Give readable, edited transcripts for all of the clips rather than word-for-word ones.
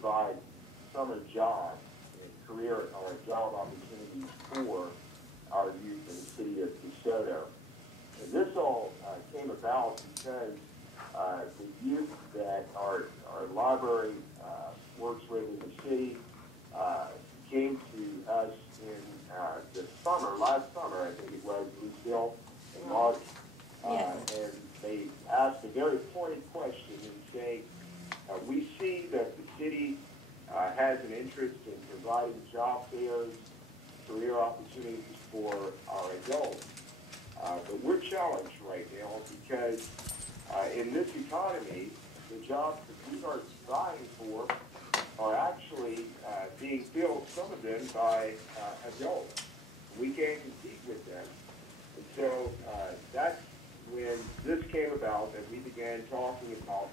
provide summer jobs and career or job opportunities for our youth in the city of DeSoto. And this all came about because the youth that our library works with in the city came to us in the summer, last summer, I think it was, Lucile and Marq, and they asked a very pointed question and say, we see that the city has an interest in providing job fairs, career opportunities for our adults. But we're challenged right now because in this economy, the jobs that we are vying for are actually being filled, some of them, by adults. We can't compete with them. And so that's when this came about, that we began talking about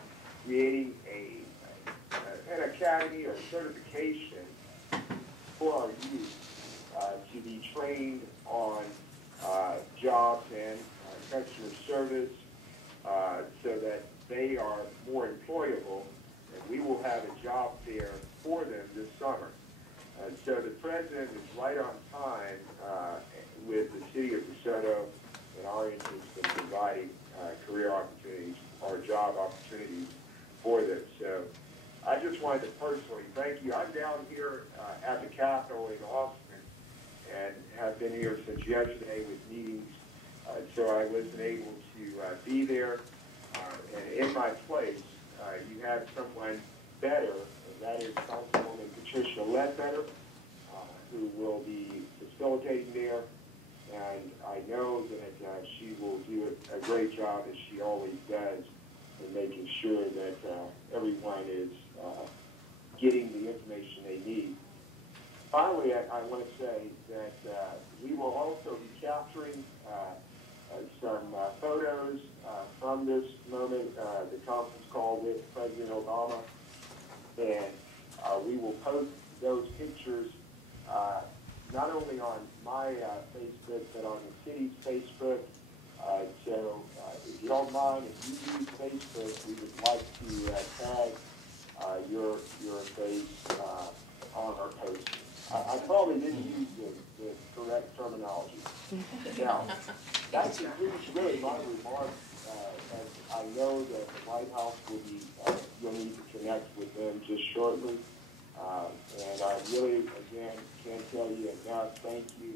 creating an academy or certification for our youth to be trained on jobs and customer service so that they are more employable, and we will have a job fair for them this summer. So the president is right on time with the city of DeSoto and our interest in providing career opportunities or job opportunities for them. So I just wanted to personally thank you. I'm down here at the Capitol in Austin and have been here since yesterday with meetings, so I wasn't able to be there. And in my place, you have someone better, and that is Councilwoman Patricia Ledbetter, who will be facilitating there. And I know that she will do a great job, as she always does, in making sure that everyone is getting the information they need. Finally, I want to say that we will also be capturing some photos from this moment, the conference call with President Obama, and we will post those pictures not only on my Facebook, but on the city's Facebook. So if you don't mind, if you use Facebook, we would like to tag your face on our post. I probably didn't use the correct terminology. Now, that concludes really my remarks. As I know that the White House will be, you'll need to connect with them just shortly. And I really, again, can't tell you enough. Thank you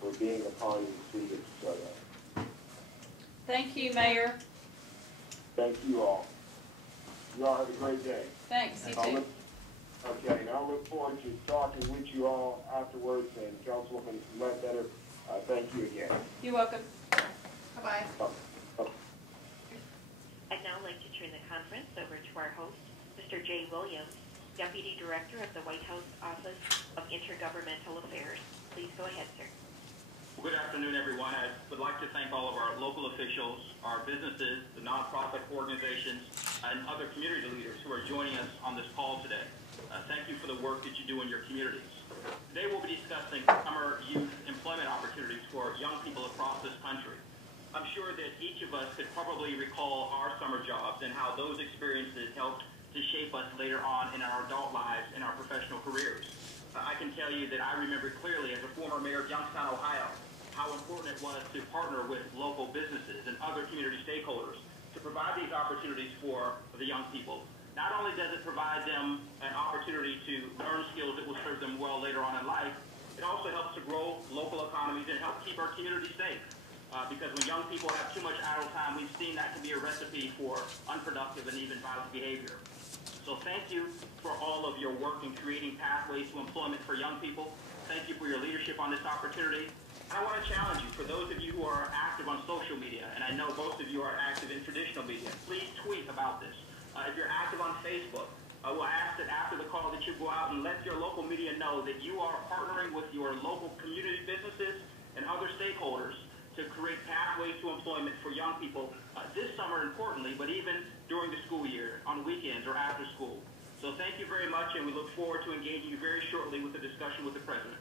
for being a part of the city of DeSoto. Thank you, Mayor. Thank you all. You all have a great day. Thanks, you too. Okay, and I'll look forward to talking with you all afterwards, and Councilwoman Ledbetter, thank you again. You're welcome. Bye-bye. I'd now like to turn the conference over to our host, Mr. Jay Williams, Deputy Director of the White House Office of Intergovernmental Affairs. Please go ahead, sir. Good afternoon, everyone. I would like to thank all of our local officials, our businesses, the nonprofit organizations, and other community leaders who are joining us on this call today. Thank you for the work that you do in your communities. Today we'll be discussing summer youth employment opportunities for young people across this country. I'm sure that each of us could probably recall our summer jobs and how those experiences helped to shape us later on in our adult lives and our professional careers. I can tell you that I remember clearly as a former mayor of Youngstown, Ohio, how important it was to partner with local businesses and other community stakeholders to provide these opportunities for the young people. Not only does it provide them an opportunity to learn skills that will serve them well later on in life, it also helps to grow local economies and help keep our community safe. Because when young people have too much idle time, we've seen that can be a recipe for unproductive and even violent behavior. So thank you for all of your work in creating pathways to employment for young people. Thank you for your leadership on this opportunity. I want to challenge you, for those of you who are active on social media, and I know most of you are active in traditional media, please tweet about this. If you're active on Facebook, we'll ask that after the call that you go out and let your local media know that you are partnering with your local community businesses and other stakeholders to create pathways to employment for young people this summer, importantly, but even during the school year, on weekends or after school. So thank you very much, and we look forward to engaging you very shortly with the discussion with the President.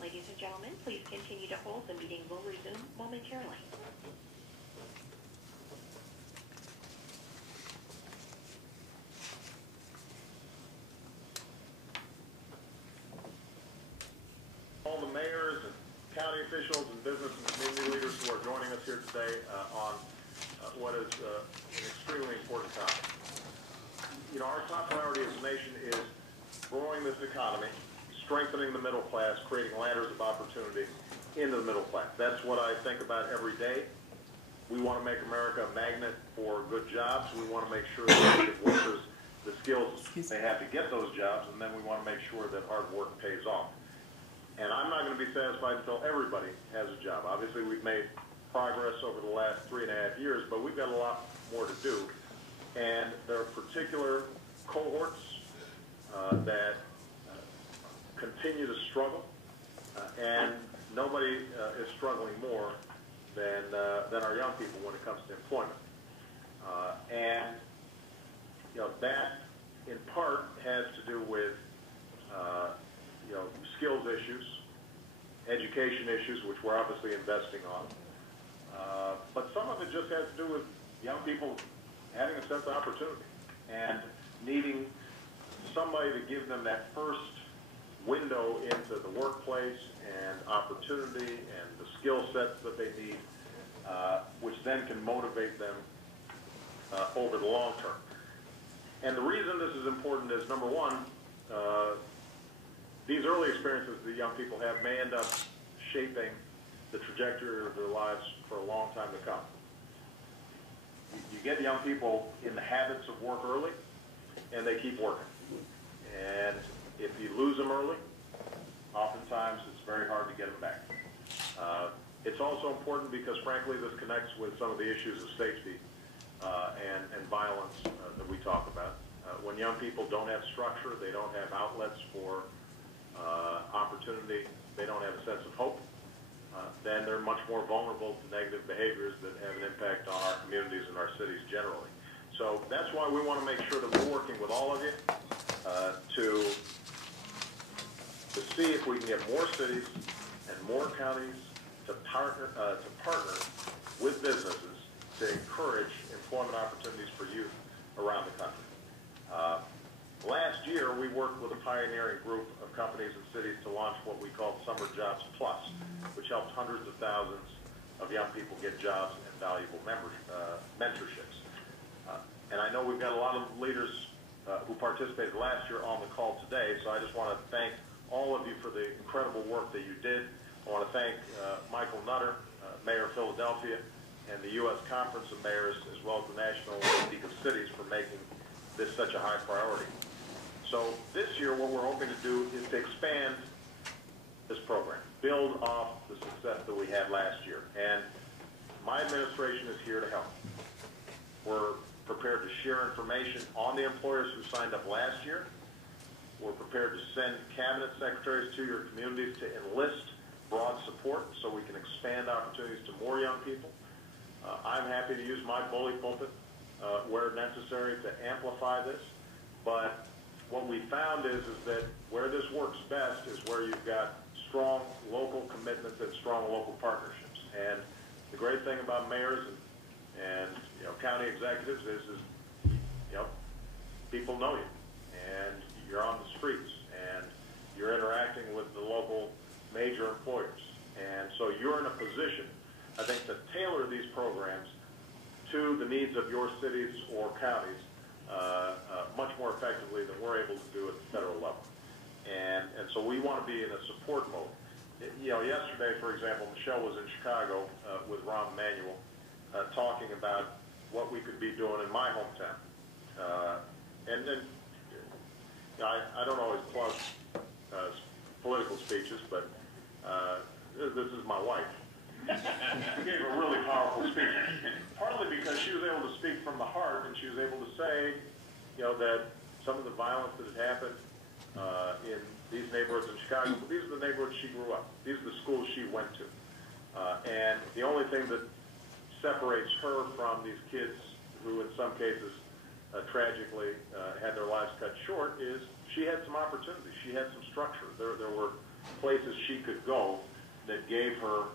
Ladies and gentlemen, please continue to hold. The meeting will resume momentarily. officials and business and community leaders who are joining us here today on what is an extremely important topic. You know, our top priority as a nation is growing this economy, strengthening the middle class, creating ladders of opportunity into the middle class. That's what I think about every day. We want to make America a magnet for good jobs. We want to make sure that we give workers the skills they have to get those jobs, and then we want to make sure that hard work pays off. And I'm not going to be satisfied until everybody has a job. Obviously, we've made progress over the last 3.5 years, but we've got a lot more to do. And there are particular cohorts that continue to struggle, and nobody is struggling more than our young people when it comes to employment. And you know, that in part has to do with you know, skills issues, education issues, which we're obviously investing on. But some of it just has to do with young people having a sense of opportunity and needing somebody to give them that first window into the workplace and opportunity and the skill sets that they need, which then can motivate them over the long term. And the reason this is important is, number one, these early experiences that young people have may end up shaping the trajectory of their lives for a long time to come. You get young people in the habits of work early, and they keep working. And if you lose them early, oftentimes it's very hard to get them back. It's also important because, frankly, this connects with some of the issues of safety and violence that we talk about. When young people don't have structure, they don't have outlets for opportunity, they don't have a sense of hope, then they're much more vulnerable to negative behaviors that have an impact on our communities and our cities generally. So that's why we want to make sure that we're working with all of you to see if we can get more cities and more counties to partner with businesses to encourage employment opportunities for youth around the country. Last year, we worked with a pioneering group of companies and cities to launch what we call Summer Jobs Plus, which helped hundreds of thousands of young people get jobs and valuable mentorships. And I know we've got a lot of leaders who participated last year on the call today, so I just want to thank all of you for the incredible work that you did. I want to thank Michael Nutter, Mayor of Philadelphia, and the U.S. Conference of Mayors, as well as the National League of Cities, for making this such a high priority. So this year, what we're hoping to do is to expand this program, build off the success that we had last year. And my administration is here to help. We're prepared to share information on the employers who signed up last year. We're prepared to send cabinet secretaries to your communities to enlist broad support so we can expand opportunities to more young people. I'm happy to use my bully pulpit where necessary to amplify this, but what we found is that where this works best is where you've got strong local commitments and strong local partnerships. And the great thing about mayors and you know, county executives is you know, people know you, and you're on the streets, and you're interacting with the local major employers. And so you're in a position, I think, to tailor these programs to the needs of your cities or counties much more effectively than we're able to do at the federal level. And so we want to be in a support mode. You know, yesterday, for example, Michelle was in Chicago with Rahm Emanuel talking about what we could be doing in my hometown. And then, you know, I don't always plug political speeches, but this is my wife. She gave a really powerful speech, partly because she was able to speak from the heart, and she was able to say, you know, that some of the violence that had happened in these neighborhoods in Chicago, but these are the neighborhoods she grew up. These are the schools she went to. And the only thing that separates her from these kids who, in some cases, tragically had their lives cut short is she had some opportunities. She had some structure. There were places she could go that gave her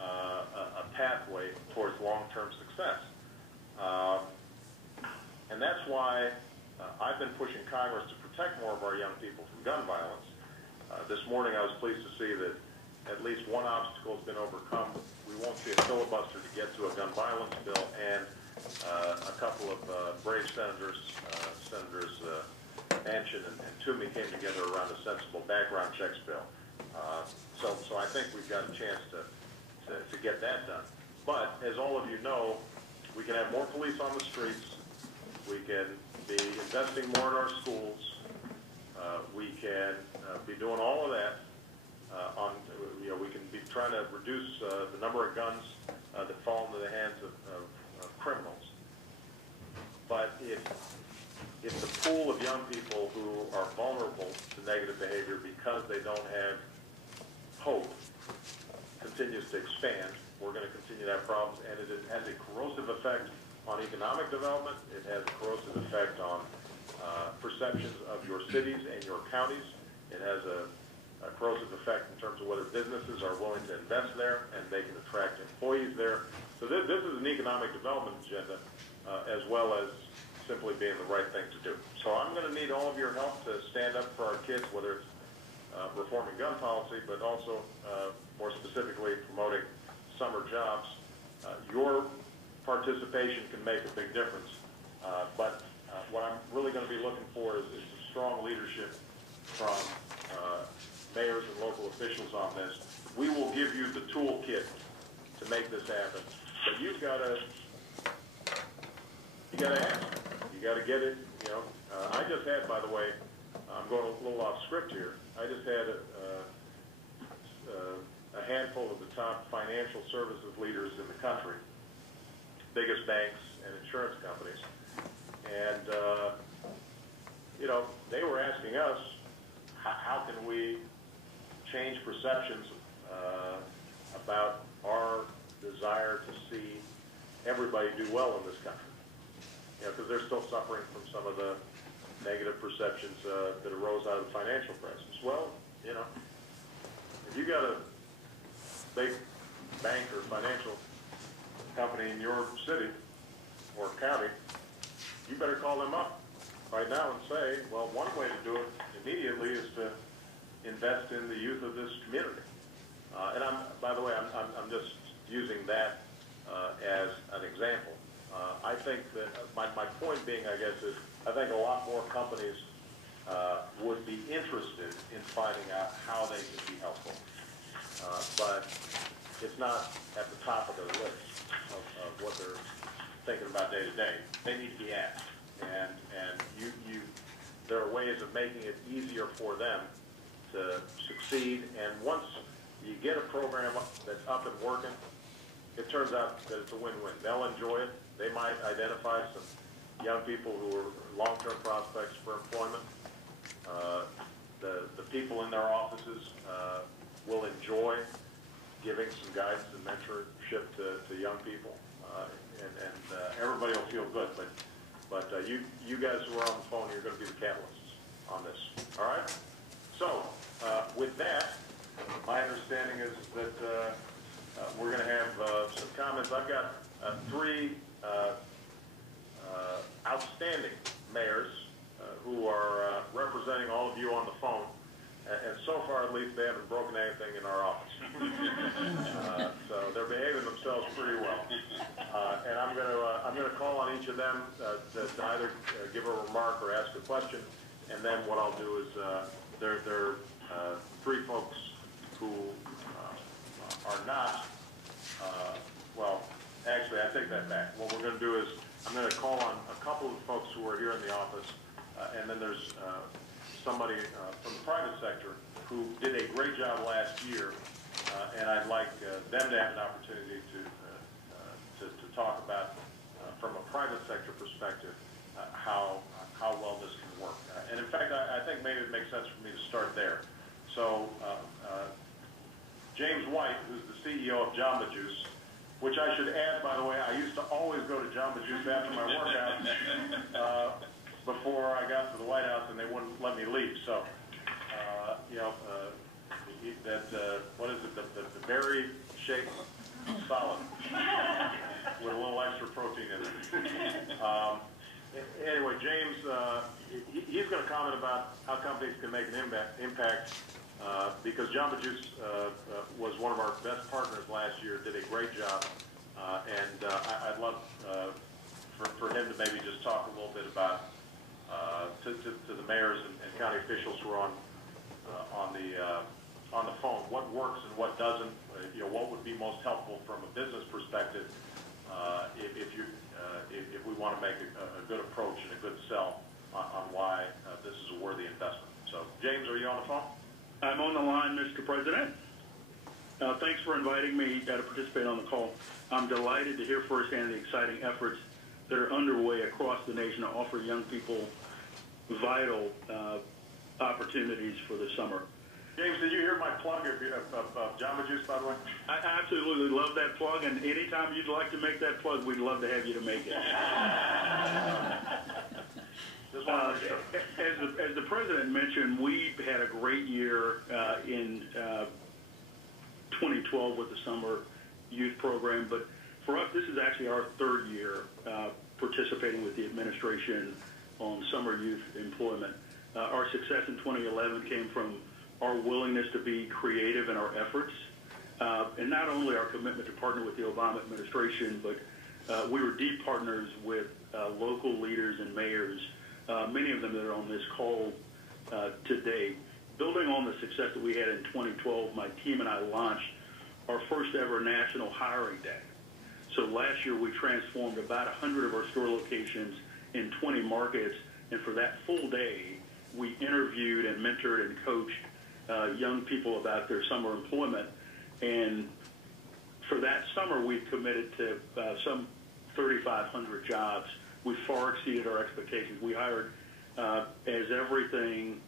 a pathway towards long-term success. And that's why I've been pushing Congress to protect more of our young people from gun violence. This morning I was pleased to see that at least one obstacle has been overcome. We won't see a filibuster to get to a gun violence bill, and a couple of brave senators, Manchin and Toomey, came together around a sensible background checks bill. So I think we've got a chance to get that done. But as all of you know, we can have more police on the streets. We can be investing more in our schools. We can be doing all of that. We can be trying to reduce the number of guns that fall into the hands of criminals. But if the pool of young people who are vulnerable to negative behavior because they don't have hope continues to expand, we're going to continue to have problems, and it has a corrosive effect on economic development. It has a corrosive effect on perceptions of your cities and your counties. It has a corrosive effect in terms of whether businesses are willing to invest there and they can attract employees there. So this is an economic development agenda as well as simply being the right thing to do. So I'm going to need all of your help to stand up for our kids, whether it's reforming gun policy, but also more specifically promoting summer jobs. Your participation can make a big difference. But what I'm really going to be looking for is some strong leadership from mayors and local officials on this. We will give you the toolkit to make this happen, but you've got to ask. You got to get it. I just had, by the way, I'm going a little off script here. I just had a handful of the top financial services leaders in the country, biggest banks and insurance companies, and they were asking us, how can we change perceptions about our desire to see everybody do well in this country? Because they're still suffering from some of the negative perceptions that arose out of the financial crisis. Well, if you got a big bank or financial company in your city or county, you better call them up right now and say, well, one way to do it immediately is to invest in the youth of this community. And by the way, I'm just using that as an example. I think that my point being, I guess, is I think a lot more companies would be interested in finding out how they can be helpful. But it's not at the top of their list of what they're thinking about day to day. They need to be asked. And there are ways of making it easier for them to succeed. And once you get a program that's up and working, it turns out that it's a win-win. They'll enjoy it. They might identify some young people who are long-term prospects for employment. The people in their offices will enjoy giving some guidance and mentorship to young people, and everybody will feel good. But you guys who are on the phone, you're going to be the catalysts on this. All right? So with that, my understanding is that we're going to have some comments. I've got three outstanding mayors who are representing all of you on the phone, and so far at least they haven't broken anything in our office. So they're behaving themselves pretty well. And I'm going to call on each of them to either give a remark or ask a question, and then what I'll do is there are three folks who are not. Well, actually, I take that back. What we're going to do is I'm going to call on a couple of folks who are here in the office, and then there's somebody from the private sector who did a great job last year, and I'd like them to have an opportunity to talk about, from a private sector perspective, how well this can work. And in fact, I think maybe it makes sense for me to start there. So James White, who's the CEO of Jamba Juice, which I should add, by the way, I used to always go to Jamba Juice after my workout before I got to the White House, and they wouldn't let me leave. So, what is it, the berry shake solid with a little extra protein in it. Anyway, James, he's going to comment about how companies can make an impact because Jamba Juice was one of our best partners last year, did a great job, and I'd love for him to maybe just talk a little bit about to the mayors and county officials who are on the phone, what works and what doesn't. What would be most helpful from a business perspective if we want to make a good approach and a good sell on why this is a worthy investment. So, James, are you on the phone? I'm on the line, Mr. President. Thanks for inviting me to participate on the call. I'm delighted to hear firsthand the exciting efforts that are underway across the nation to offer young people vital opportunities for the summer. James, did you hear my plug of Jamba Juice, by the way? I absolutely love that plug, and anytime you'd like to make that plug, we'd love to have you to make it. As the President mentioned, we had a great year in 2012 with the Summer Youth Program, but for us, this is actually our third year participating with the administration on summer youth employment. Our success in 2011 came from our willingness to be creative in our efforts, and not only our commitment to partner with the Obama administration, but we were deep partners with local leaders and mayors, many of them that are on this call today. Building on the success that we had in 2012, my team and I launched our first ever National Hiring Day. So last year we transformed about 100 of our store locations in 20 markets, and for that full day, we interviewed and mentored and coached young people about their summer employment. And for that summer, we committed to some 3,500 jobs. We far exceeded our expectations. We hired, as everything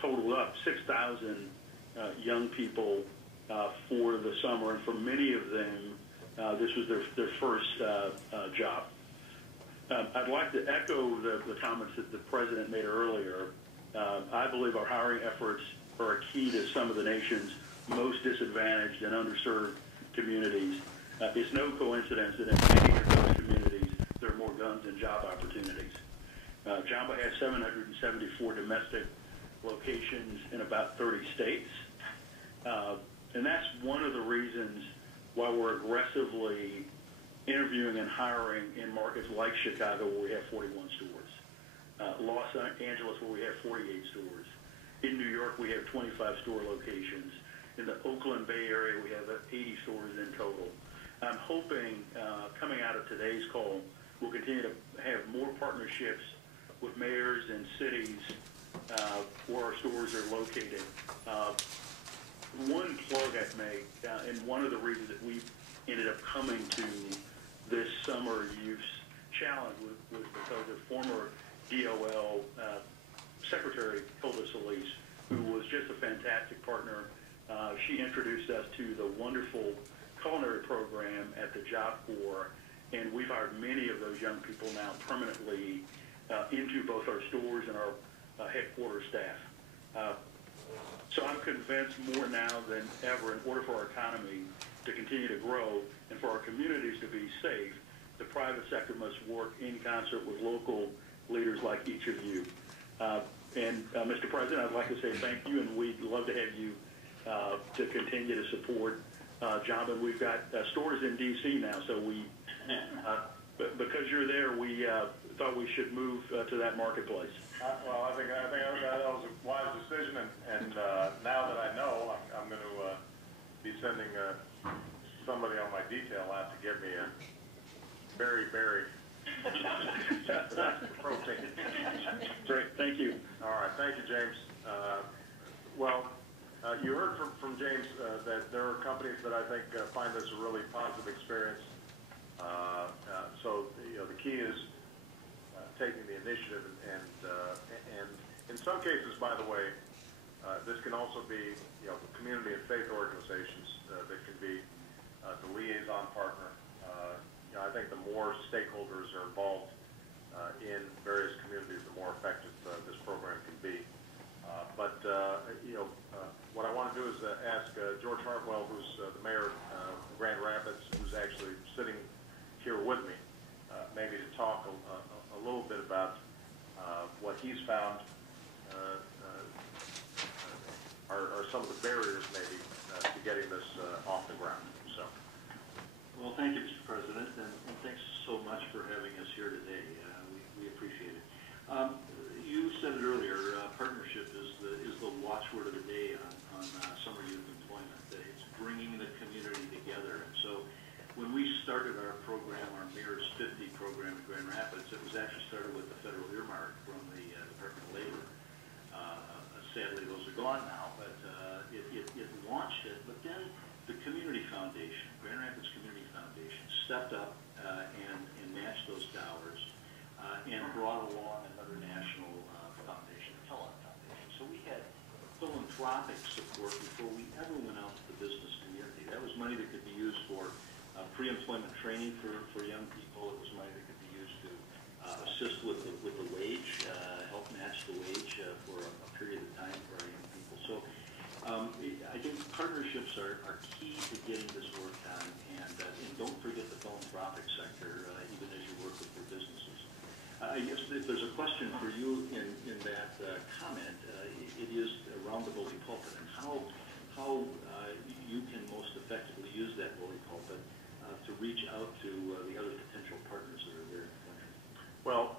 totaled up, 6,000 young people for the summer, and for many of them, this was their first job. I'd like to echo the comments that the President made earlier. I believe our hiring efforts are a key to some of the nation's most disadvantaged and underserved communities. It's no coincidence that in many of those communities, there are more guns and job opportunities. Jamba has 774 domestic locations in about 30 states. And that's one of the reasons why we're aggressively interviewing and hiring in markets like Chicago, where we have 41 stores, Los Angeles, where we have 48 stores. In New York, we have 25 store locations. In the Oakland Bay Area, we have 80 stores in total. I'm hoping, coming out of today's call, we'll continue to have more partnerships with mayors and cities where our stores are located. One plug I'd make, and one of the reasons that we ended up coming to this summer youth challenge was because of former DOL Secretary Hilda Solis, who was just a fantastic partner. She introduced us to the wonderful culinary program at the Job Corps, and we've hired many of those young people now permanently into both our stores and our headquarters staff. So I'm convinced more now than ever, in order for our economy to continue to grow and for our communities to be safe, the private sector must work in concert with local leaders like each of you. Mr. President, I'd like to say thank you, and we'd love to have you to continue to support Jamba. We've got stores in D.C. now, so because you're there, we thought we should move to that marketplace. Well, I think that was a wise decision, and now that I know, I'm going to be sending somebody on my detail out to get me a berry protein. Great, thank you. All right, thank you, James. You heard from James that there are companies that I think find this a really positive experience. So the key is taking the initiative, and in some cases, by the way, this can also be community and faith organizations that can be the liaison partner. I think the more stakeholders are involved in various communities, the more effective this program can be. What I want to do is ask George Hartwell, who's the mayor of Grand Rapids, who's actually sitting here with me, maybe to talk a little bit about what he's found our some of the barriers maybe to getting this off the ground. So. Well, thank you, Mr. President, and thanks so much for having us here today. We appreciate it. You said it earlier. Partnership is the watchword of the day on summer youth employment. It's bringing the community together. And so, when we started our program, our Mayor's 50 program in Grand Rapids, it was actually started with the federal earmark from the Department of Labor. Sadly, those are gone now, but it launched it. But then the Community Foundation, Grand Rapids Community Foundation, stepped up and matched those dollars and brought along another national foundation, the Kellogg Foundation. So we had philanthropic support before we ever went out to the business community. That was money that could be used for pre-employment training for young people. It was money that could be used to assist with the wage, help match the wage for a period of time for our young people. So I think partnerships are key to getting this work done, and don't forget the philanthropic sector, even as you work with your businesses. I guess if there's a question for you in that comment, it is around the bully pulpit and how you can most effectively use that bully pulpit to reach out to the other potential partners that are there in the country. Well,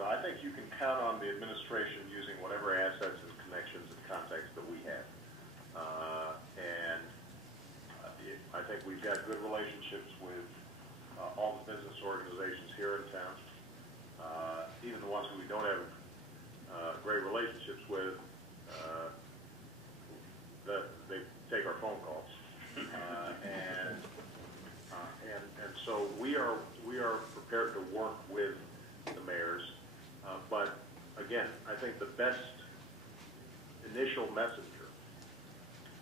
I think you can count on the administration using whatever assets and connections and contacts that we have. And I think we've got good relationships with all the business organizations here in town. Even the ones who we don't have great relationships with, they take our phone calls. And so we are prepared to work with the mayors. But again, I think the best initial messenger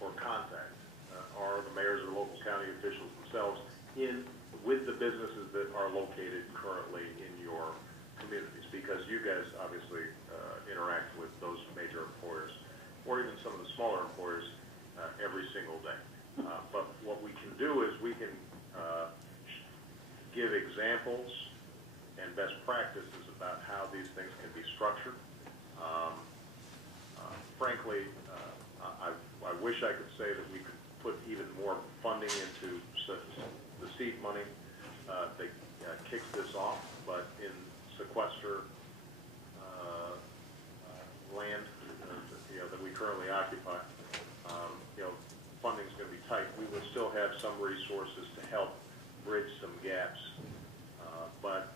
or contact are the mayors or local county officials themselves with the businesses that are located currently in your communities, because you guys obviously interact with those major employers or even some of the smaller employers every single day. But what we can do is we can give examples and best practices about how these things can be structured. Frankly, I wish I could say that we could put even more funding into the seed money that kicks this off, but in sequester land that we currently occupy, funding's going to be tight. We will still have some resources to help bridge some gaps, but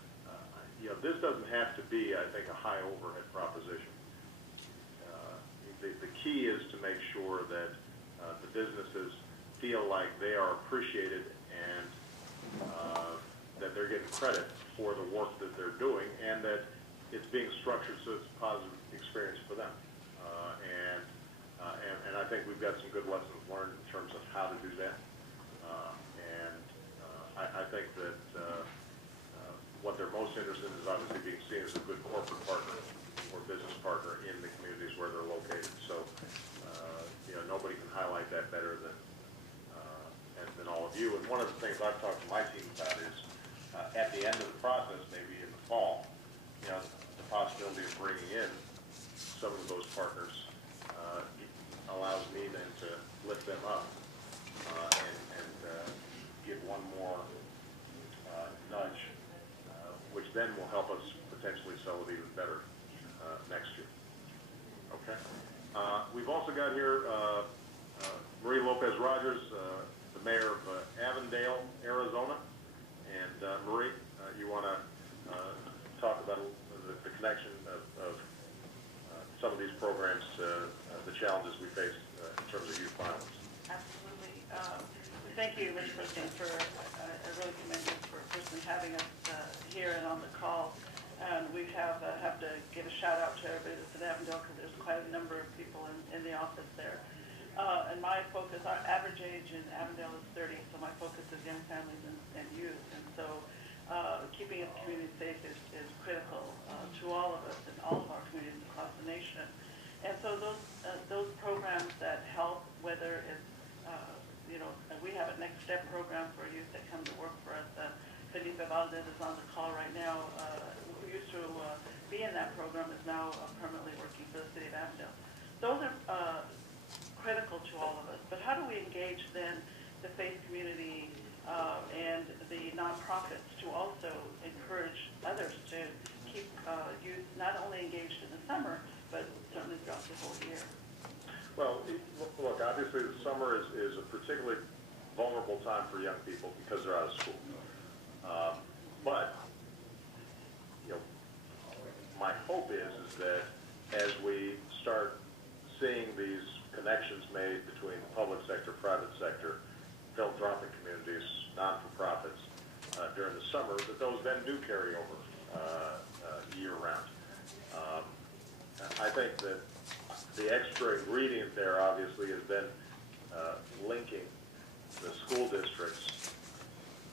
this doesn't have to be, I think, a high overhead proposition. The key is to make sure that the businesses feel like they are appreciated and that they're getting credit for the work that they're doing, and that it's being structured so it's a positive experience for them. And I think we've got some good lessons learned in terms of how to do that. I think that what they're most interested in is obviously being seen as a good corporate partner or business partner in the communities where they're located. So, nobody can highlight that better than all of you. And one of the things I've talked to my team about is at the end of the process, maybe in the fall, the possibility of bringing in some of those partners allows me then to lift them up and give one more nudge, which then will help us potentially sell it even better next year. Okay. We've also got here Marie Lopez-Rogers, the mayor of Avondale, Arizona. And Marie, you want to talk about the connection of some of these programs to the challenges we face in terms of youth violence? Absolutely. Thank you, Mr. President, for I really commend you for personally having us here and on the call. And we have to give a shout out to everybody that's in Avondale, because there's quite a number of people in the office there. And my focus, our average age in Avondale is 30, so my focus is young families and youth. And so keeping the community safe is critical to all of us and all of our communities across the nation. And so those programs that help, whether it's, we have a Next Step program for youth that come to work for us. Felipe Valdez is on the call right now, who used to be in that program, is now permanently working for the city of Avondale. Those are Well, look, obviously the summer is a particularly vulnerable time for young people because they're out of school. But, you know, my hope is that as we start seeing these connections made between the public sector, private sector, philanthropic communities, non-for-profits during the summer, that those then do carry over year-round. I think that the extra ingredient there, obviously, has been linking the school districts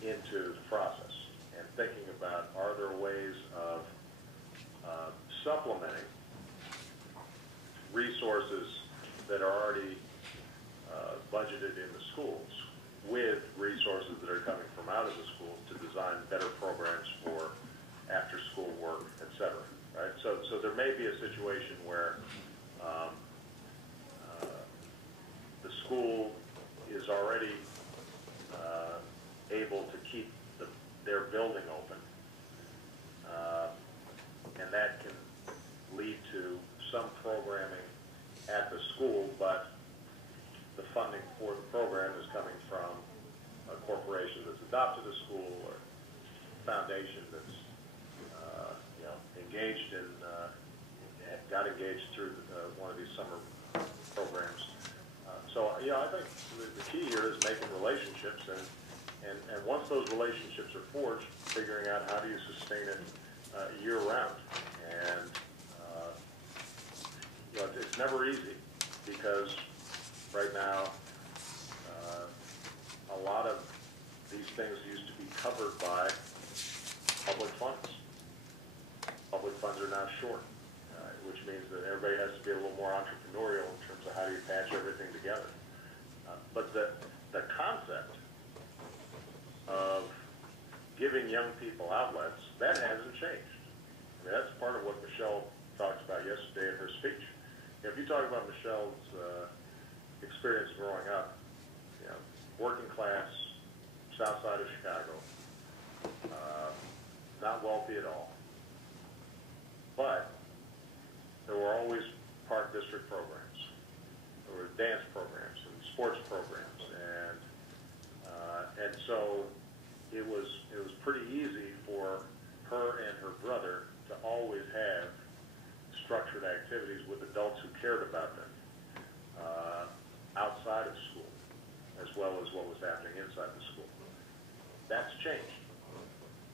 into the process and thinking about, are there ways of supplementing resources that are already budgeted in the schools with resources that are coming from out of the schools to design better programs for after-school work, et cetera, right? So there may be a situation where the school is already able to keep their building open, and that can lead to some programming at the school, but the funding for the program is coming from a corporation that's adopted a school or foundation that's engaged in got engaged through one of these summer programs. So I think the key here is making relationships, and once those relationships are forged, figuring out how do you sustain it year-round. And it's never easy because right now a lot of these things used to be covered by public funds. Public funds are now short, which means that everybody has to be a little more entrepreneurial in terms of how do you patch everything together. But the concept of giving young people outlets, that hasn't changed. I mean, that's part of what Michelle talked about yesterday in her speech. If you talk about Michelle's experience growing up, working class, south side of Chicago, not wealthy at all, but there were always park district programs, there were dance programs and sports programs, and so it was pretty easy for her and her brother to always have structured activities with adults who cared about them outside of school, as well as what was happening inside the school. That's changed,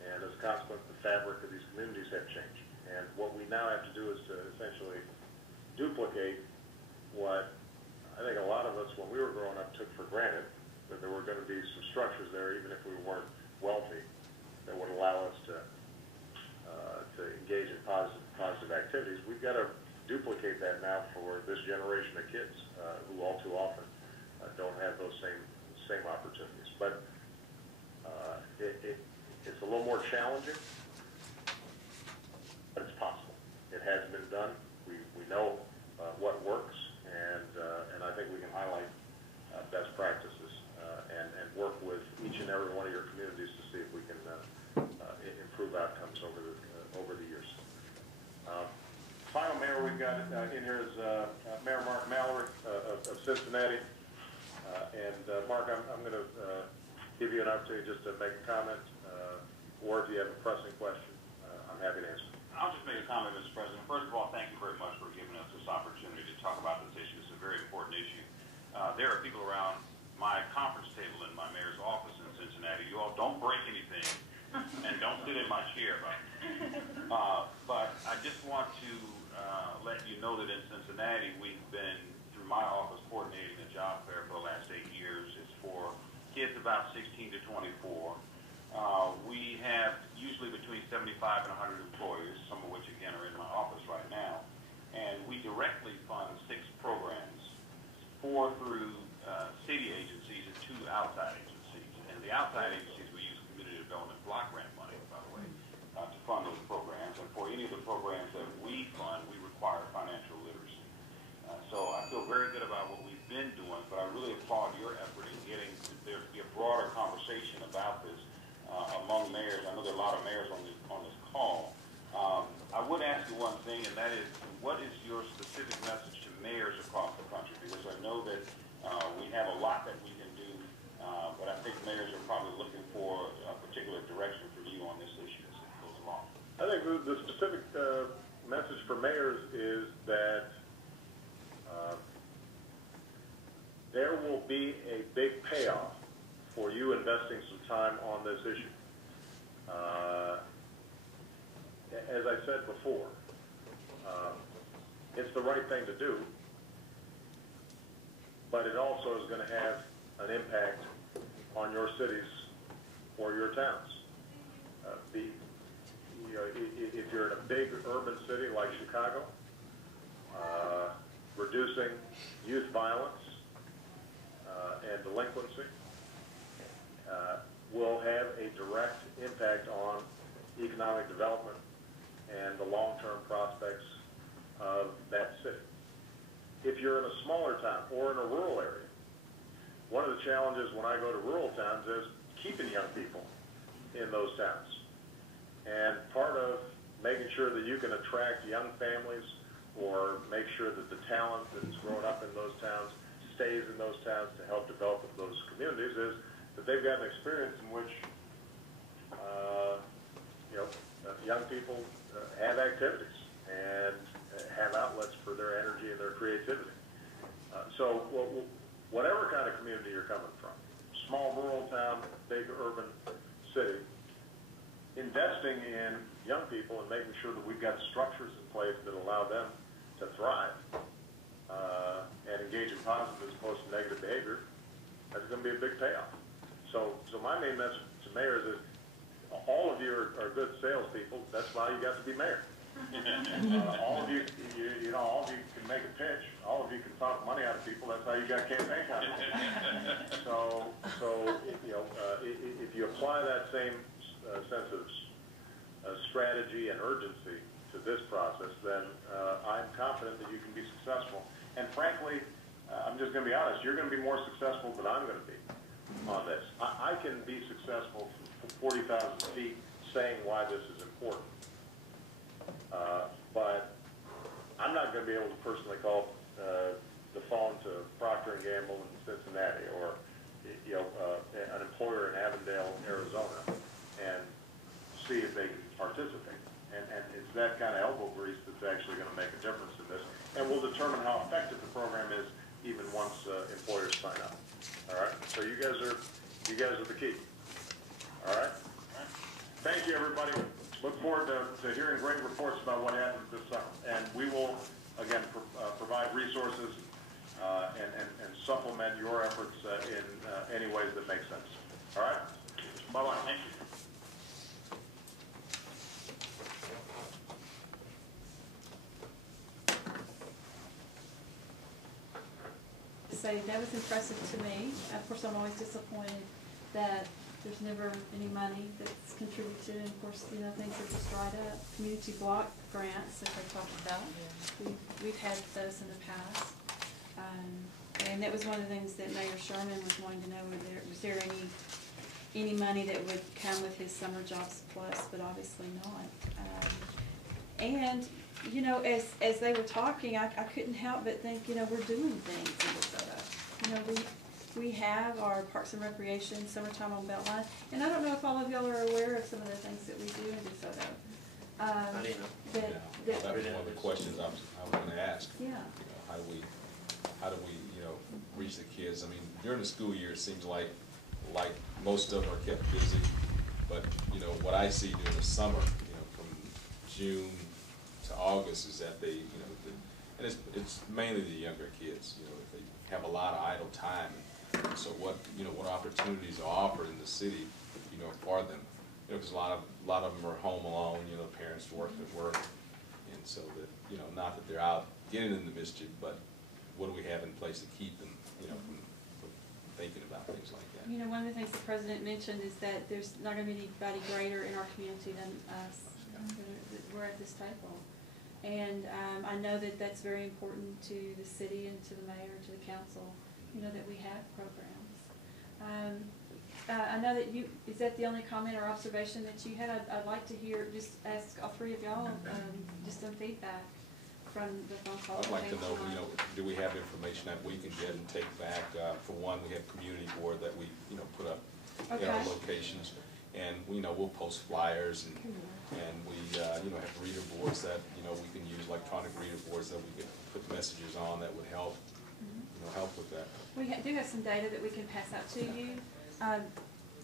and as a consequence, the fabric of these communities have changed. And what we now have to do is to essentially duplicate what I think a lot of us, when we were growing up, took for granted, that there were going to be some structures there, even if we weren't wealthy, that would allow us to engage in positive activities. We've got to duplicate that now for this generation of kids who all too often don't have those same opportunities. But it's a little more challenging, but it's possible. It has been done. We know what works, and I think we can highlight best practices and work with each and every one of your communities to see if we can improve outcomes over the years. Final mayor we've got in here is Mayor Marq Mallory of Cincinnati. Mark, I'm going to give you an opportunity just to make a comment, or if you have a pressing question, I'm happy to answer. I'll just make a comment, Mr. President. First of all, thank you very much for giving us this opportunity to talk about this issue. It's a very important issue. There are people around my conference table in my mayor's office in Cincinnati. You all don't break anything and don't sit in my chair. But I just want to let you know that in Cincinnati, we've been, through my office, coordinating a job fair for the last 8 years. It's for kids about 16 to 24. We have usually between 75 and 100 employees, some of which, again, are in my office right now. And we directly fund 6 programs, 4 through city agencies and 2 outside agencies. And the outside agencies, we use community development block grant money, by the way, to fund those programs. And for any of the programs that we fund, we require financial literacy. So I feel very good about what we've been doing, but I really applaud your effort in getting there to be a broader conversation about this among mayors. I know there are a lot of mayors on this call. I would ask you one thing, and that is, what is your specific message to mayors across the country? Because there will be a big payoff for you investing some time on this issue. As I said before, it's the right thing to do, but it also is going to have an impact on your cities or your towns. If you're in a big urban city like Chicago, reducing youth violence and delinquency will have a direct impact on economic development and the long-term prospects of that city. If you're in a smaller town or in a rural area, one of the challenges when I go to rural towns is keeping young people in those towns. And part of making sure that you can attract young families or make sure that the talent that has grown up in those towns stays in those towns to help develop those communities is that they've got an experience in which young people have activities and have outlets for their energy and their creativity. So whatever kind of community you're coming from, small rural town, big urban city, investing in young people and making sure that we've got structures in place that allow them to thrive and engage in positive as opposed to negative behavior, that's going to be a big payoff. So my main message to mayors is all of you are good salespeople. That's why you got to be mayor. All of you, all of you can make a pitch. All of you can talk money out of people. That's how you got campaign content. So if you apply that same sense of strategy and urgency to this process, then I'm confident that you can be successful. And frankly, I'm just going to be honest, you're going to be more successful than I'm going to be on this. I can be successful from 40,000 feet saying why this is important. But I'm not going to be able to personally call the phone to Procter & Gamble in Cincinnati or an employer in Avondale, Arizona, and see if they can participate. And it's that kind of elbow grease that's actually going to make a difference in this. And we'll determine how effective the program is even once employers sign up. All right? So you guys are the key. All right? Thank you, everybody. Look forward to hearing great reports about what happens this summer. And we will, again, provide resources and supplement your efforts in any ways that make sense. All right? Bye-bye. Thank you. So that was impressive to me. Of course, I'm always disappointed that there's never any money that's contributed, and of course, things are just dried up. Community block grants that they talked about, we've had those in the past. And that was one of the things that Mayor Sherman was wanting to know, was there any money that would come with his Summer Jobs Plus, but obviously not. And as they were talking, I couldn't help but think, we're doing things in DeSoto. We have our Parks and Recreation, Summertime on Beltline, and I don't know if all of y'all are aware of some of the things that we do in DeSoto. I didn't know. That was one of the questions I was going to ask. Yeah. How do we reach the kids? I mean, during the school year, it seems like most of them are kept busy, but what I see during the summer, from June to August, is that they, and it's mainly the younger kids. They have a lot of idle time. So what opportunities are offered in the city, for them? Because a lot of them are home alone. Parents work at work, and so that not that they're out getting in the mischief, but what do we have in place to keep them, from thinking about things like that? One of the things the president mentioned is that there's not going to be anybody greater in our community than us. We're at this table. And I know that that's very important to the city and to the mayor, to the council, that we have programs. I know that is that the only comment or observation that you had? I'd like to hear, just ask all three of y'all, just some feedback from the phone call. I'd like to know, do we have information that we can get and take back? For one, we have community board that we, put up in our locations. And we'll post flyers and we have reader boards that we can use, electronic reader boards that we can put messages on that would help help with that. Well, we do have some data that we can pass out to you.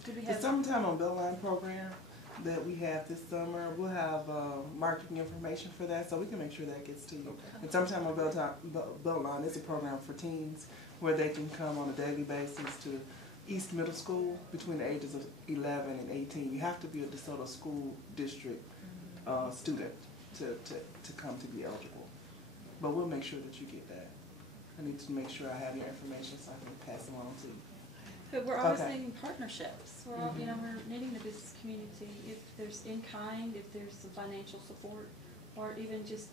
Do we The have? Summertime on Beltline program that we have this summer, we'll have marketing information for that, so we can make sure that gets to you. Okay. And Summertime on Beltline is a program for teens where they can come on a daily basis to East Middle School between the ages of 11 and 18. You have to be a DeSoto School District student to come to be eligible. But we'll make sure that you get that. I need to make sure I have your information so I can pass them on to you. But we're always Okay. needing partnerships. We're all, you know, we're needing the business community. If there's in kind, if there's some financial support, or even just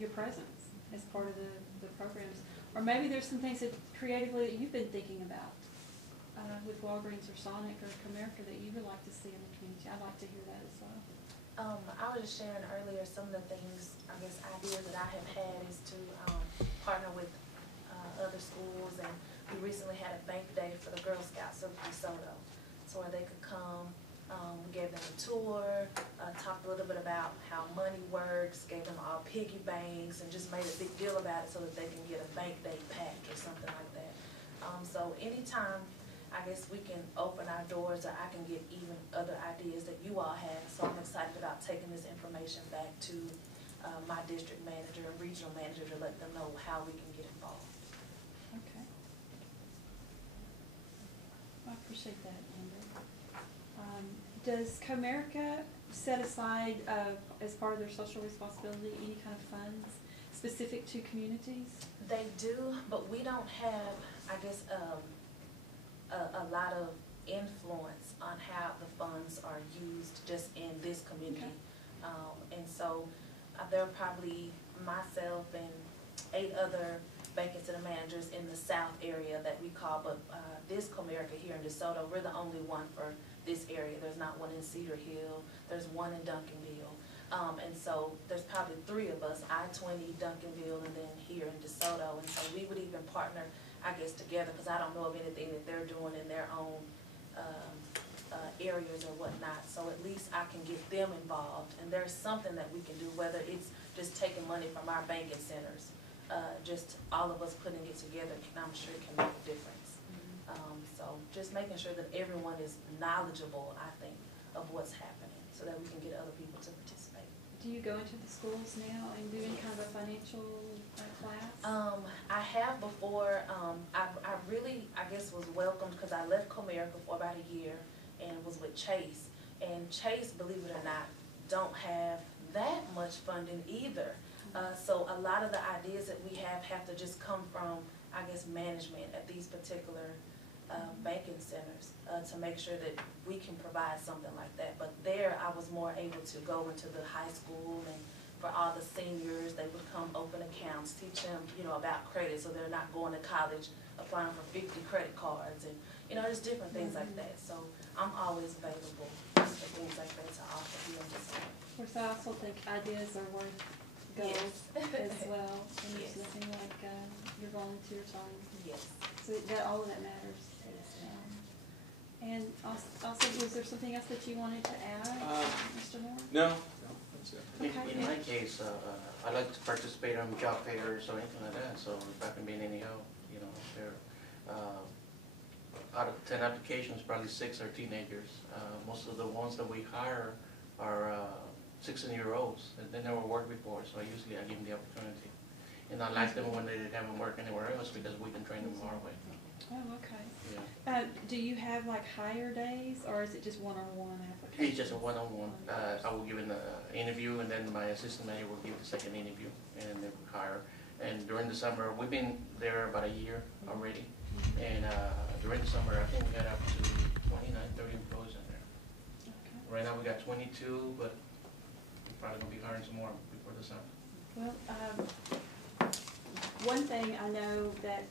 your presence as part of the programs. Or maybe there's some things that creatively that you've been thinking about with Walgreens or Sonic or Comerica that you would like to see in the community. I'd like to hear that as well. I was just sharing earlier some of the things, I guess, ideas that I have had is to partner with other schools, and we recently had a bank day for the Girl Scouts of DeSoto, so where they could come. We gave them a tour, talked a little bit about how money works, gave them all piggy banks, and just made a big deal about it so that they can get a bank day pack or something like that. So anytime, I guess we can open our doors, or I can get even other ideas that you all have. So I'm excited about taking this information back to my district manager and regional manager to let them know how we can get involved. Okay. I appreciate that, Amber. Does Comerica set aside, as part of their social responsibility, any kind of funds specific to communities? They do, but we don't have, I guess, a lot of influence on how the funds are used just in this community. Okay. And so there are probably myself and 8 other banking center managers in the south area that we call, but this Comerica here in DeSoto, we're the only one for this area. There's not one in Cedar Hill, there's one in Duncanville. And so there's probably 3 of us, I-20, Duncanville, and then here in DeSoto. And so we would even partner, I guess, together, because I don't know of anything that they're doing in their own areas or whatnot. So at least I can get them involved. And there's something that we can do, whether it's just taking money from our banking centers, just all of us putting it together, I'm sure can make a difference. So just making sure that everyone is knowledgeable, I think, of what's happening, so that we can get other people to participate. Do you go into the schools now and do any kind of a financial class? I have before. I really, I guess, was welcomed because I left Comerica for about a year and was with Chase. And Chase, believe it or not, don't have that much funding either. So a lot of the ideas that we have to just come from, I guess, management at these particular banking centers to make sure that we can provide something like that. But there I was more able to go into the high school, and for all the seniors, they would come open accounts, teach them, you know, about credit, so they're not going to college applying for 50 credit cards, and, you know, just different things like that. So I'm always available for things like that to offer here in this area. Of course, I also think ideas are worth goals as well, and there's nothing like your volunteer time. Yes. So that, all of that matters. And also, was there something else that you wanted to add, Mr. Moore? No, that's it. Okay. In my case, I like to participate on job fairs or anything like that, so if I can be in any help, you know, there, out of 10 applications, probably 6 are teenagers. Most of the ones that we hire are 16-year-olds, and they never worked before, so I give them the opportunity. And I like them when they haven't worked anywhere else, because we can train them our way. Oh, okay. Yeah. Do you have like hire days, or is it just one-on-one application? It's just a one-on-one. I will give an interview, and then my assistant manager will give the second interview, and then we hire. And during the summer, we've been there about a year already. And during the summer, I think we got up to 29, 30 employees in there. Okay. Right now, we got 22, but we're probably gonna be hiring some more before the summer. Well, one thing I know that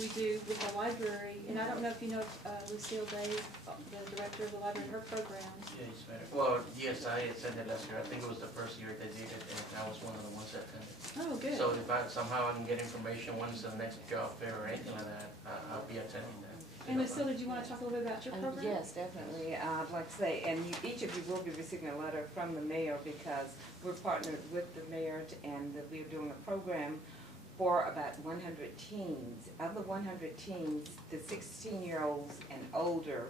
we do with the library, and I don't know if you know Lucile, Dade, the director of the library, her program. Yes, well, yes, I attended last year. I think it was the first year they did it, and I was one of the ones that attended. Oh, good. So if somehow I can get information once the next job fair or anything like that, I'll be attending that. And Lucile, did you want to talk a little bit about your program? Yes, definitely. I'd like to say, and each of you will be receiving a letter from the mayor, because we're partnered with the mayor and we're doing a program for about 100 teens. Of the 100 teens, the 16-year-olds and older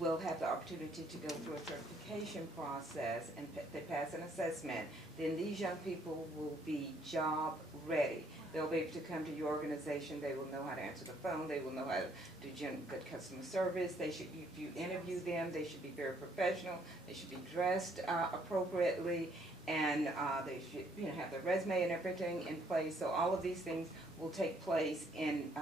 will have the opportunity to go through a certification process, and they pass an assessment. Then these young people will be job ready. They'll be able to come to your organization. They will know how to answer the phone. They will know how to do good customer service. They should, if you interview them, they should be very professional. They should be dressed appropriately, and they should, have their resume and everything in place. So all of these things will take place in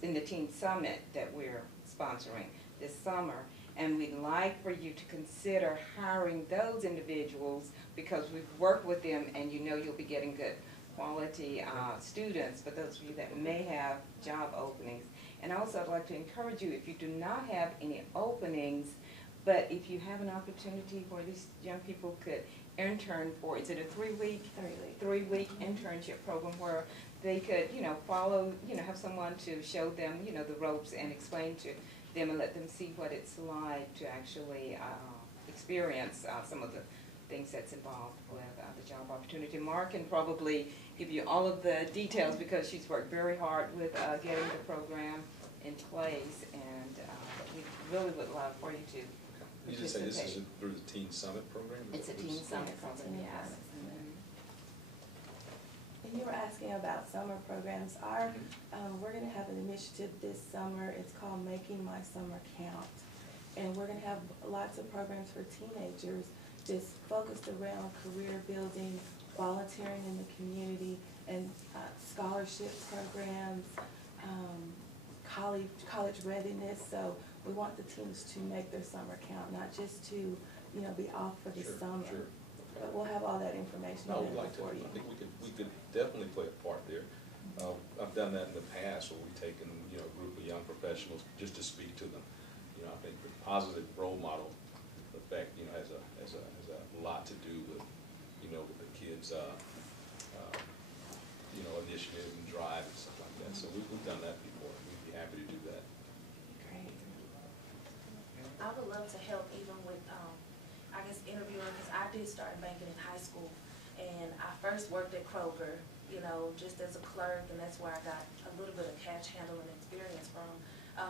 the Teen Summit that we're sponsoring this summer. And we'd like for you to consider hiring those individuals, because we've worked with them, and you'll be getting good quality students for those of you that may have job openings. And also I'd like to encourage you, if you do not have any openings, but if you have an opportunity where these young people could intern for, is it a three-week internship program where they could, follow, have someone to show them, the ropes and explain to them and let them see what it's like to actually experience some of the things that's involved with the job opportunity. Marq can probably give you all of the details, because she's worked very hard with getting the program in place, and we really would love for you to participate. You just say this is through the Teen Summit program? It's a Teen Summit program, yes. And you were asking about summer programs. We're going to have an initiative this summer. It's called Making My Summer Count. And we're going to have lots of programs for teenagers just focused around career building, volunteering in the community, and scholarship programs, college readiness. So we want the teens to make their summer count, not just to be off for the summer. Sure. But we'll have all that information No, we'd like to. for you. I think we could definitely play a part there. I've done that in the past, where we've taken a group of young professionals just to speak to them. I think the positive role model effect has a lot to do with with the kids initiative and drive and stuff like that. So we've done that before. We'd be happy to do that. Great. I would love to help even with, interviewing, because I did start banking in high school, and I first worked at Kroger, just as a clerk, and that's where I got a little bit of cash handling experience from.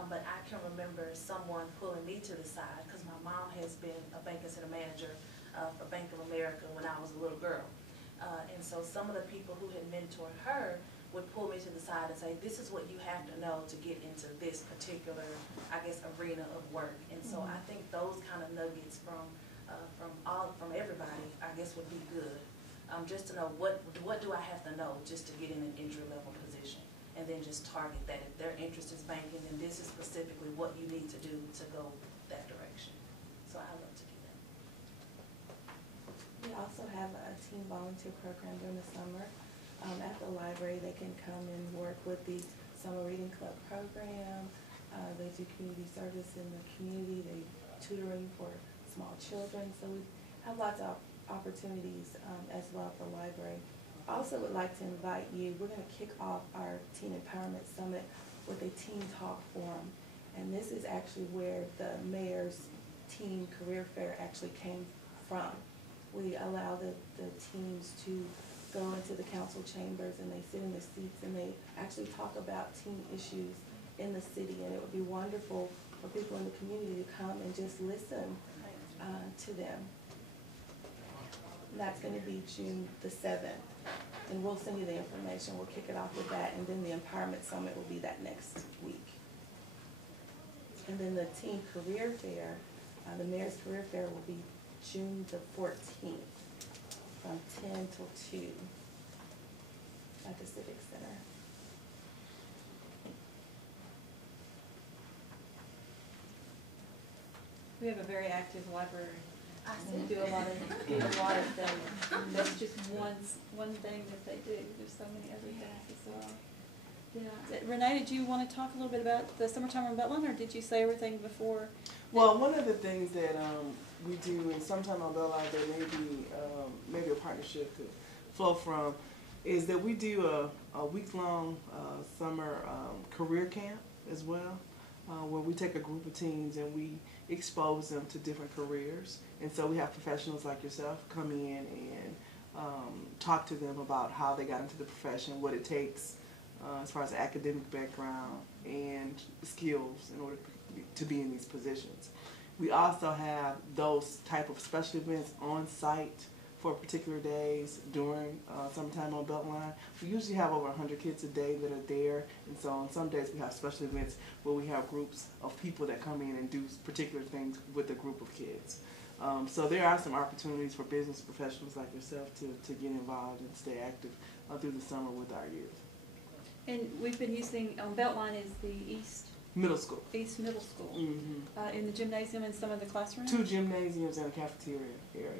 But I can remember someone pulling me to the side, because my mom has been a banking center manager for Bank of America when I was a little girl. And so some of the people who had mentored her would pull me to the side and say, this is what you have to know to get into this particular, arena of work. And so I think those kind of nuggets from everybody, would be good. Just to know what do I have to know just to get in an entry-level position, and then just target that. If their interest is banking, then this is specifically what you need to do to go that direction. So I love to do that. We also have a teen volunteer program during the summer. At the library, they can come and work with the Summer Reading Club program. They do community service in the community. They tutoring for small children. So we have lots of opportunities as well for the library. Also would like to invite you, we're going to kick off our Teen Empowerment Summit with a Teen Talk Forum. And this is actually where the mayor's teen career fair actually came from. We allow the teens to go into the council chambers, and they sit in the seats, and they actually talk about teen issues in the city. And it would be wonderful for people in the community to come and just listen to them. And that's going to be June the 7th. And we'll send you the information. We'll kick it off with that, and then the Empowerment Summit will be that next week. And then the Teen Career Fair, the Mayor's Career Fair will be June the 14th from 10 till 2 at the Civic Center. We have a very active library. We do a lot of things. That's just one thing that they do. There's so many other things as well. Yeah. Renee, did you want to talk a little bit about the summertime in Beltline, or did you say everything before? Well, one of the things that we do, and sometime on Beltline there maybe a partnership could flow from, is that we do a week-long summer career camp as well, where we take a group of teens and we expose them to different careers. And so we have professionals like yourself come in and talk to them about how they got into the profession, what it takes as far as academic background and skills in order to be in these positions. We also have those type of special events on site for particular days during summertime on Beltline. We usually have over 100 kids a day that are there, and so on some days we have special events where we have groups of people that come in and do particular things with a group of kids. So there are some opportunities for business professionals like yourself to get involved and stay active through the summer with our youth. And we've been using, Beltline is the East Middle school. East Middle School. Mm-hmm. In the gymnasium and some of the classrooms? 2 gymnasiums and a cafeteria area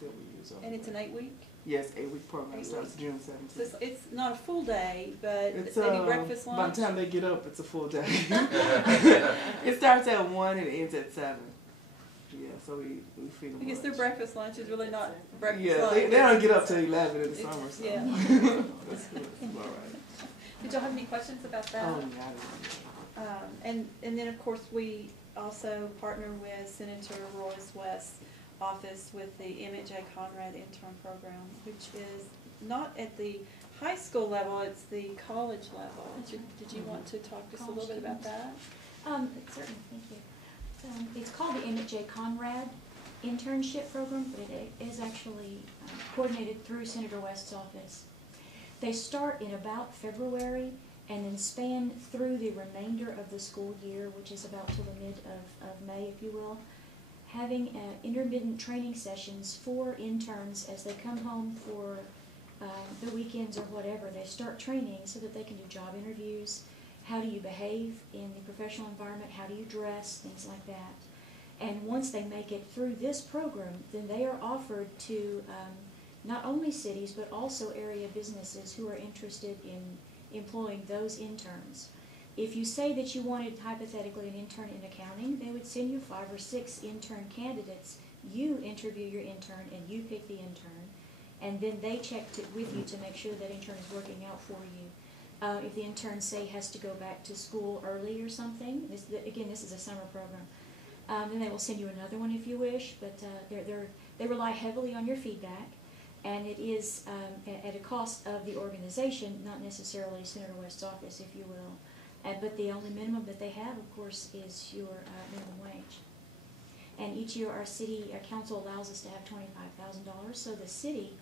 that we use. And it's an 8-week? Yes, 8-week program. Starts June 17th. So it's not a full day, but It's any breakfast, lunch? By the time they get up, it's a full day. It starts at 1 and ends at 7. Yeah, so we feed them. I guess lunch. their breakfast lunch is really not breakfast Yeah, lunch. they don't get up till 11 in the summer. So. Yeah. That's good. It's all right. Did y'all have any questions about that? Oh, yeah, I didn't. And then, of course, we also partner with Senator Royce West's office with the MJ Conrad intern program, which is not at the high school level, it's the college level. Did you want to talk just a little bit about that? Certainly, thank you. It's called the MJ Conrad internship program, but it is actually coordinated through Senator West's office. They start in about February and then span through the remainder of the school year, which is about till the mid of May, if you will, having intermittent training sessions for interns as they come home for the weekends or whatever. They start training so that they can do job interviews. How do you behave in the professional environment? How do you dress? Things like that. And once they make it through this program, then they are offered to not only cities, but also area businesses who are interested in employing those interns. If you say that you wanted, hypothetically, an intern in accounting, they would send you 5 or 6 intern candidates. You interview your intern, and you pick the intern, and then they check with you to make sure that intern is working out for you. If the intern, say, has to go back to school early or something, again, this is a summer program, then they will send you another one if you wish, but they rely heavily on your feedback. And it is at a cost of the organization, not necessarily Senator West's office, if you will. But the only minimum that they have, of course, is your minimum wage. And each year our city council allows us to have $25,000. So the city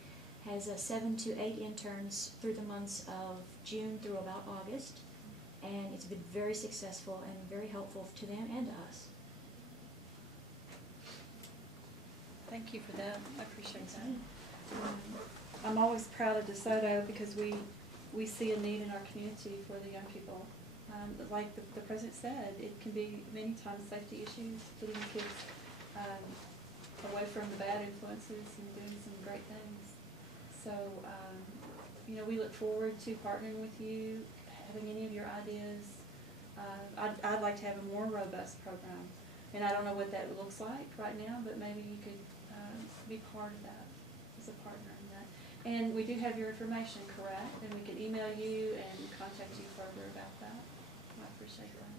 has 7 to 8 interns through the months of June through about August. And it's been very successful and very helpful to them and to us. Thank you for that. I appreciate that. I'm always proud of DeSoto because we see a need in our community for the young people. Like the President said, it can be many times safety issues, putting kids away from the bad influences and doing some great things. So, you know, we look forward to partnering with you, having any of your ideas. I'd like to have a more robust program. And I don't know what that looks like right now, but maybe you could be part of that. A partner in that. And we do have your information, correct? And we can email you and contact you further about that. I appreciate that.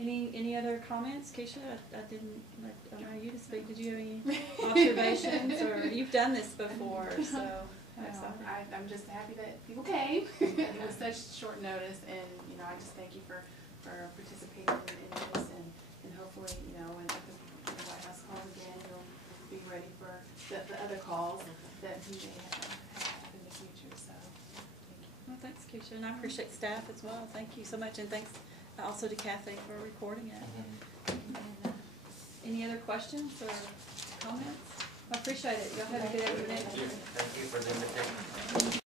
Any other comments, Keisha? I didn't allow you to speak. Did you have any observations? Or you've done this before, so. I'm just happy that people came. It was such short notice, and you know, I just thank you for participating in this, and hopefully, you know, when the White House calls again, you'll be ready for the other calls that you may have in the future. So, thank you. Well, thanks, Keisha, and I appreciate staff as well. Thank you so much, and thanks also to Kathy for recording it. And, any other questions or comments? I appreciate it. Y'all have a good afternoon. Thank you for the invitation.